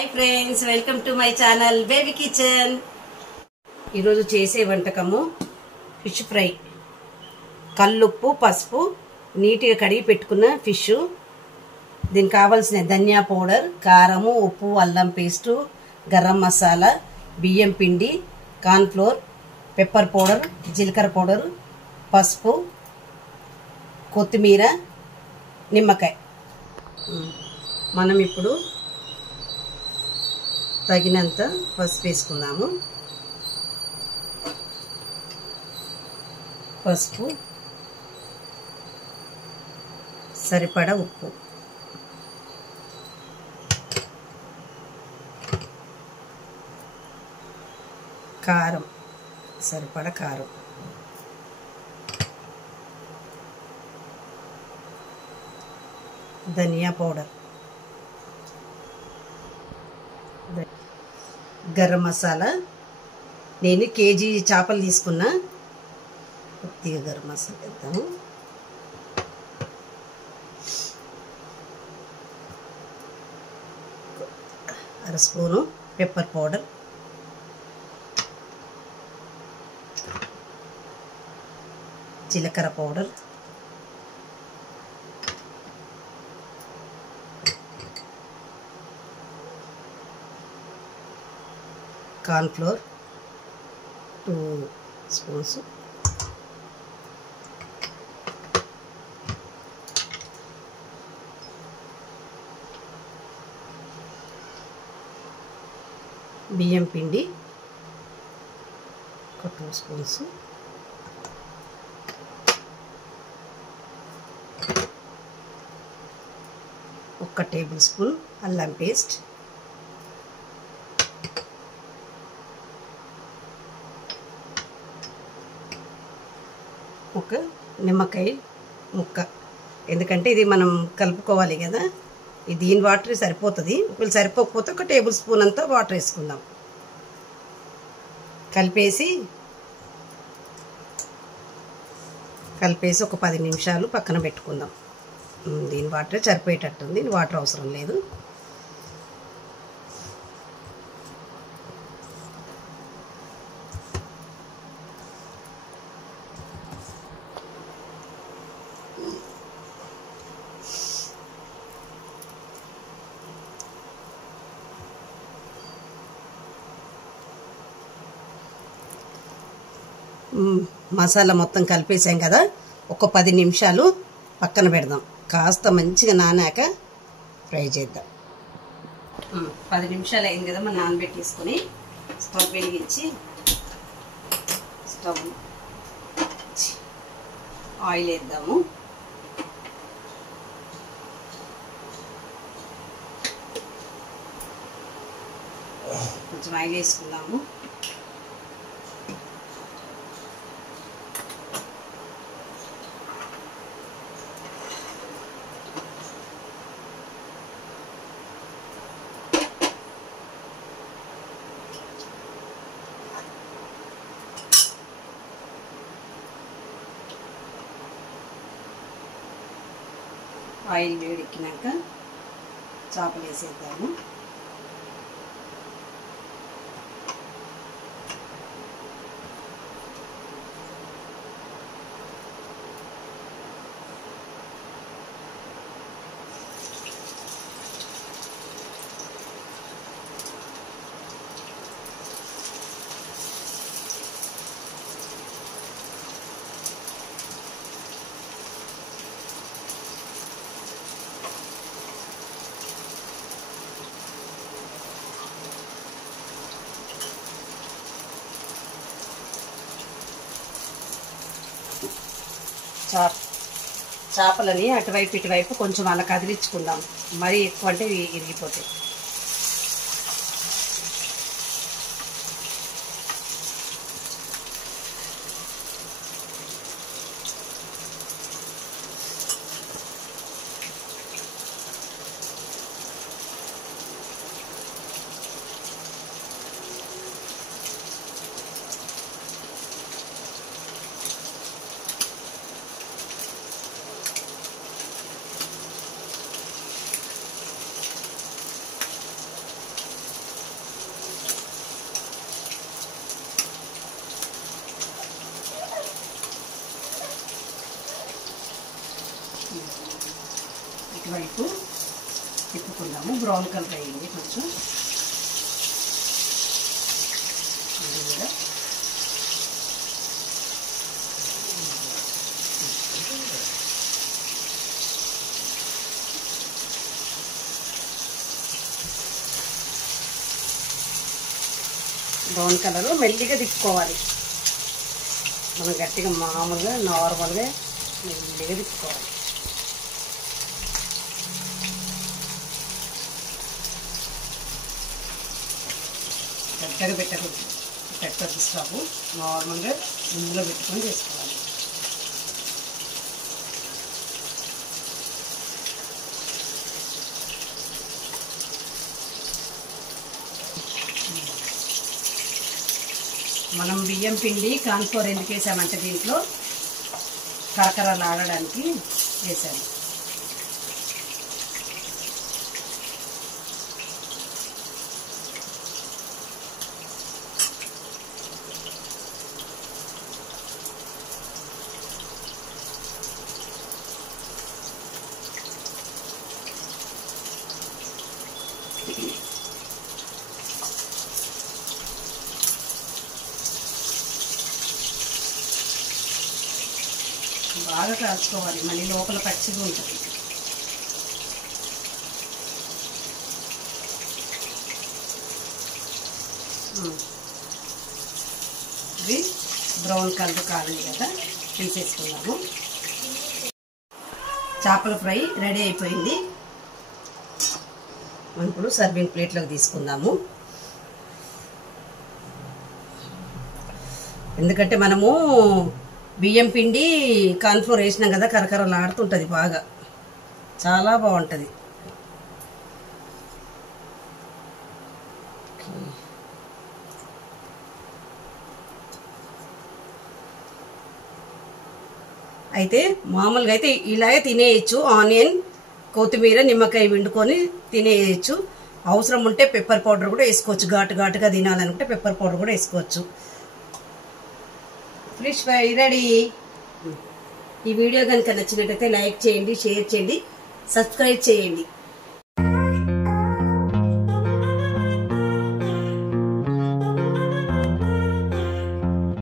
Hi friends, welcome to my channel baby kitchen. ఈరోజు చేసే వంటకము fish fry. కల్లుప్పు, పసుపు, నీట్గా కడిగి పెట్టుకున్న ఫిష్. దీనికి కావాల్సిన ధనియా పౌడర్, కారము, ఉప్పు, అల్లం పేస్టు, గరం మసాలా, బియ్యం పిండి, కార్న్ఫ్లోర్, పెప్పర్ పౌడర్, జీలకర్ర పౌడర్, పసుపు, కొత్తిమీర, నిమ్మకాయ. మనం ఇప్పుడు తగినంత పసుపు వేసుకుందాము. పసుపు, సరిపడా ఉప్పు, కారం, సరిపడా కారం, ధనియా పౌడర్, గరం మసాలా. నేను కేజీ చేపలు తీసుకున్నా. కొద్దిగా గరం మసాలా వేద్దాము. అర స్పూను పెప్పర్ పౌడర్, జీలకర్ర పౌడర్, కార్న్ఫ్లోర్ 2 స్పూన్స్, బియ్యం పిండి 2 స్పూన్స్, ఒక టేబుల్ స్పూన్ అల్లం పేస్ట్, ఒక నిమ్మకాయ ముక్క. ఎందుకంటే ఇది మనం కలుపుకోవాలి కదా, దీని వాటర్ సరిపోతుంది. ఒకవేళ సరిపోకపోతే ఒక టేబుల్ స్పూన్ అంతా వాటర్ వేసుకుందాం. కలిపేసి ఒక 10 నిమిషాలు పక్కన పెట్టుకుందాం. దీని వాటర్ సరిపోయేటట్టుంది, వాటర్ అవసరం లేదు. మసాలా మొత్తం కలిపేసాం కదా, ఒక 10 నిమిషాలు పక్కన పెడదాం. కాస్త మంచిగా నానాక ఫ్రై చేద్దాం. 10 నిమిషాలు అయింది కదా, మనం నానబెట్టేసుకొని స్టవ్ వెలిగించి ఆయిల్ వేద్దాము. కొంచెం ఆయిల్ వేసుకుందాము. ఆయిల్ వేడెక్కినాక చేపలు వేసేద్దాము. చేపలని అటువైపు ఇటువైపు కొంచెం అలా కదిలించుకుందాం. మరీ ఎక్కువ అంటే ఇరిగిపోతాయి. ఇటువైపు తిప్పుకుందాము. బ్రౌన్ కలర్ అయ్యింది కొంచెం. ఇది కూడా బ్రౌన్ కలర్ మెల్లిగా తిప్పుకోవాలి. మనం గట్టిగా మామూలుగా నార్మల్గా మెల్లిగా తిప్పుకోవాలి. పెద్దగా పెట్టద్దు స్టవ్. నార్మల్గా ఇందులో పెట్టుకొని చేసుకోవాలి. మనం బియ్యం పిండి కార్న్‌ఫ్లోర్ ఎందుకు వేసామంటే దీంట్లో కరకరలు ఆడడానికి వేసాము. బాగా కాల్చుకోవాలి, మళ్ళీ లోపల పచ్చిగా ఉంటుంది. ఇది బ్రౌన్ కలర్ కావాలి కదా, తీసేసుకున్నాము. చేపల ఫ్రై రెడీ అయిపోయింది. మనం ఇప్పుడు సర్వింగ్ ప్లేట్లోకి తీసుకుందాము. ఎందుకంటే మనము బియ్యం పిండి కార్న్‌ఫ్లోర్ వేసినాం కదా, కరకరలు ఆడుతుంటుంది బాగా, చాలా బాగుంటుంది. అయితే మామూలుగా అయితే ఇలాగే తినేయచ్చు. ఆనియన్, కొత్తిమీర, నిమ్మకాయ వండుకొని తినేయచ్చు. అవసరం ఉంటే పెప్పర్ పౌడర్ కూడా వేసుకోవచ్చు. ఘాటుగా తినాలనుకుంటే పెప్పర్ పౌడర్ కూడా వేసుకోవచ్చు. Fish fry ready. ఈ వీడియో కనుక నచ్చినట్టయితే లైక్ చేయండి, షేర్ చేయండి, సబ్స్క్రైబ్ చేయండి.